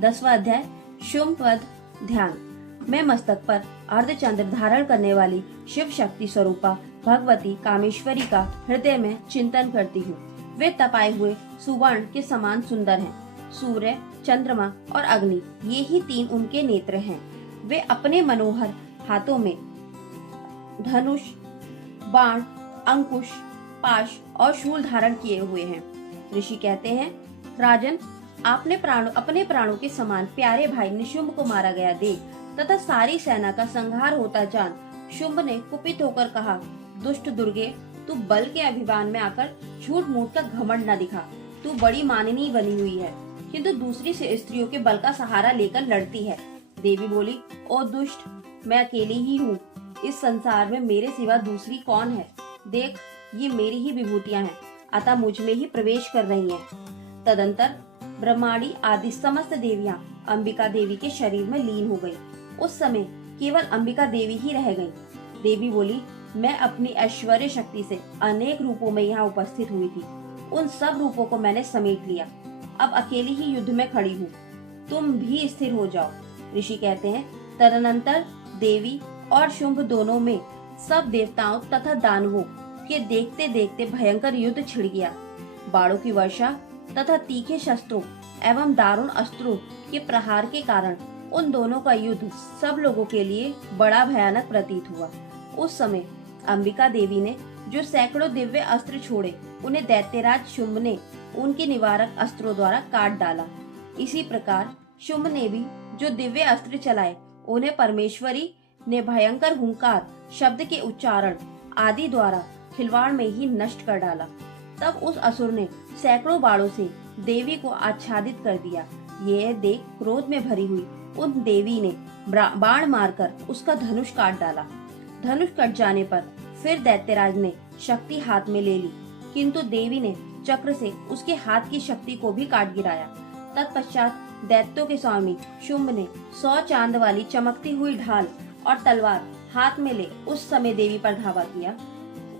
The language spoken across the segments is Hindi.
10वां अध्याय शुंभ वध ध्यान। मैं मस्तक पर अर्धचंद्र धारण करने वाली शिव शक्ति स्वरूपा भगवती कामेश्वरी का हृदय में चिंतन करती हूँ। वे तपाए हुए सुवर्ण के समान सुंदर हैं। सूर्य, चंद्रमा और अग्नि, ये ही तीन उनके नेत्र हैं। वे अपने मनोहर हाथों में धनुष, बाण, अंकुश, पाश और शूल धारण किए हुए हैं। ऋषि कहते हैं, राजन, आपने अपने प्राणों के समान प्यारे भाई निशुंभ को मारा गया देख तथा सारी सेना का संहार होता जान शुंभ ने कुपित होकर कहा, दुष्ट दुर्गे, तू बल के अभिमान में आकर झूठ मूठ का घमंड न दिखा। तू बड़ी माननीय बनी हुई है, किंतु दूसरी से स्त्रियों के बल का सहारा लेकर लड़ती है। देवी बोली, ओ दुष्ट, मैं अकेली ही हूँ। इस संसार में मेरे सिवा दूसरी कौन है? देख, ये मेरी ही विभूतियां हैं, अतः मुझ में ही प्रवेश कर रही हैं। तदंतर ब्रह्माणी आदि समस्त देवियां अंबिका देवी के शरीर में लीन हो गई। उस समय केवल अंबिका देवी ही रह गई। देवी बोली, मैं अपनी ऐश्वर्य शक्ति से अनेक रूपों में यहाँ उपस्थित हुई थी। उन सब रूपों को मैंने समेट लिया। अब अकेली ही युद्ध में खड़ी हूँ। तुम भी स्थिर हो जाओ। ऋषि कहते हैं, तदनंतर देवी और शुंभ दोनों में सब देवताओं तथा दानवों के देखते देखते भयंकर युद्ध छिड़ गया। बाणों की वर्षा तथा तीखे शस्त्रों एवं दारुण अस्त्रों के प्रहार के कारण उन दोनों का युद्ध सब लोगों के लिए बड़ा भयानक प्रतीत हुआ। उस समय अंबिका देवी ने जो सैकड़ों दिव्य अस्त्र छोड़े, उन्हें दैत्यराज शुंभ ने उनके निवारक अस्त्रों द्वारा काट डाला। इसी प्रकार शुंभ ने भी जो दिव्य अस्त्र चलाए, उन्हें परमेश्वरी ने भयंकर हुंकार शब्द के उच्चारण आदि द्वारा खिलवाड़ में ही नष्ट कर डाला। तब उस असुर ने सैकड़ों बाणों से देवी को आच्छादित कर दिया। यह देख क्रोध में भरी हुई उन देवी ने बाण मारकर उसका धनुष काट डाला। धनुष कट जाने पर फिर दैत्यराज ने शक्ति हाथ में ले ली, किंतु देवी ने चक्र से उसके हाथ की शक्ति को भी काट गिराया। तत्पश्चात दैत्यों के स्वामी शुंभ ने 100 चांद वाली चमकती हुई ढाल और तलवार हाथ में ले उस समय देवी पर धावा किया।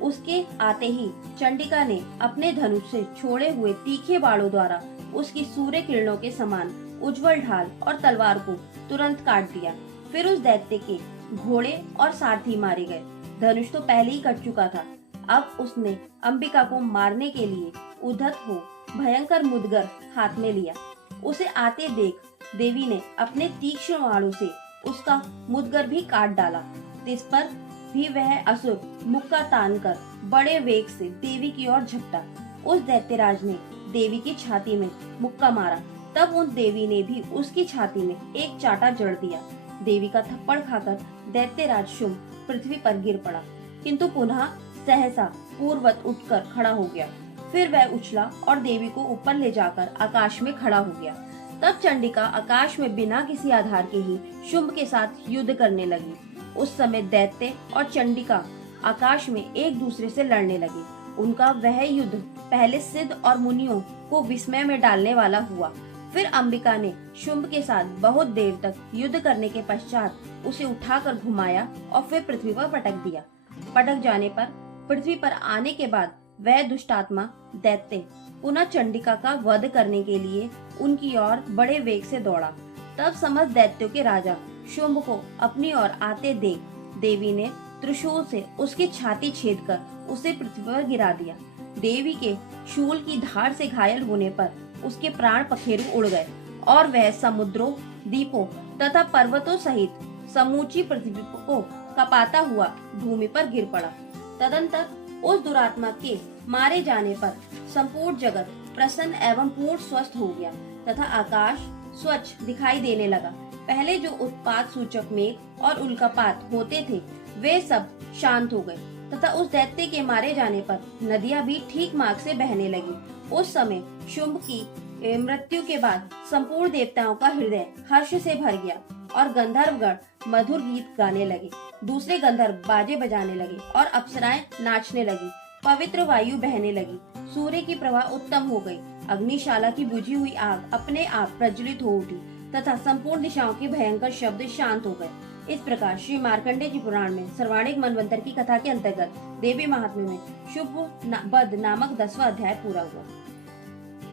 उसके आते ही चंडिका ने अपने धनुष से छोड़े हुए तीखे बाणों द्वारा उसकी सूर्य किरणों के समान उज्जवल ढाल और तलवार को तुरंत काट दिया। फिर उस दैत्य के घोड़े और सारथी मारे गए। धनुष तो पहले ही कट चुका था। अब उसने अंबिका को मारने के लिए उद्धत हो भयंकर मुदगर हाथ में लिया। उसे आते देख देवी ने अपने तीक्ष्ण बाणों से उसका मुदगर भी काट डाला। इस पर भी वह असुर मुक्का तान कर बड़े वेग से देवी की ओर झपटा। उस दैत्यराज ने देवी की छाती में मुक्का मारा। तब उन देवी ने भी उसकी छाती में एक चाटा जड़ दिया। देवी का थप्पड़ खाकर दैत्यराज शुंभ पृथ्वी पर गिर पड़ा, किंतु पुनः सहसा पूर्ववत उठकर खड़ा हो गया। फिर वह उछला और देवी को ऊपर ले जाकर आकाश में खड़ा हो गया। तब चंडिका आकाश में बिना किसी आधार के ही शुंभ के साथ युद्ध करने लगी। उस समय दैत्य और चंडिका आकाश में एक दूसरे से लड़ने लगे। उनका वह युद्ध पहले सिद्ध और मुनियों को विस्मय में डालने वाला हुआ। फिर अंबिका ने शुंभ के साथ बहुत देर तक युद्ध करने के पश्चात उसे उठाकर घुमाया और फिर पृथ्वी पर पटक दिया। पटक जाने पर पृथ्वी पर आने के बाद वह दुष्टात्मा दैत्य पुनः चंडिका का वध करने के लिए उनकी ओर बड़े वेग से दौड़ा। तब समस्त दैत्यों के राजा शुंभ को अपनी ओर आते देख देवी ने त्रिशूल से उसकी छाती छेद कर उसे पृथ्वी पर गिरा दिया। देवी के शूल की धार से घायल होने पर उसके प्राण पखेरु उड़ गए और वह समुद्रों, द्वीपों तथा पर्वतों सहित समूची पृथ्वी को कपाता हुआ भूमि पर गिर पड़ा। तदंतर उस दुरात्मा के मारे जाने पर संपूर्ण जगत प्रसन्न एवं पूर्ण स्वस्थ हो गया तथा आकाश स्वच्छ दिखाई देने लगा। पहले जो उत्पात सूचक मेघ और उल्कापात होते थे, वे सब शांत हो गए तथा उस दैत्य के मारे जाने पर नदियां भी ठीक मार्ग से बहने लगी। उस समय शुंभ की मृत्यु के बाद संपूर्ण देवताओं का हृदय हर्ष से भर गया और गंधर्वगण मधुर गीत गाने लगे। दूसरे गंधर्व बाजे बजाने लगे और अप्सराएं नाचने लगी। पवित्र वायु बहने लगी। सूर्य की प्रभा उत्तम हो गई। अग्निशाला की बुझी हुई आग अपने आप प्रज्वलित हो उठी तथा संपूर्ण दिशाओं के भयंकर शब्द शांत हो गए। इस प्रकार श्री मार्कंडेय जी पुराण में सर्वाणिक मनवंतर की कथा के अंतर्गत देवी महात्म्य में शुंभ वध नामक 10वां अध्याय पूरा हुआ।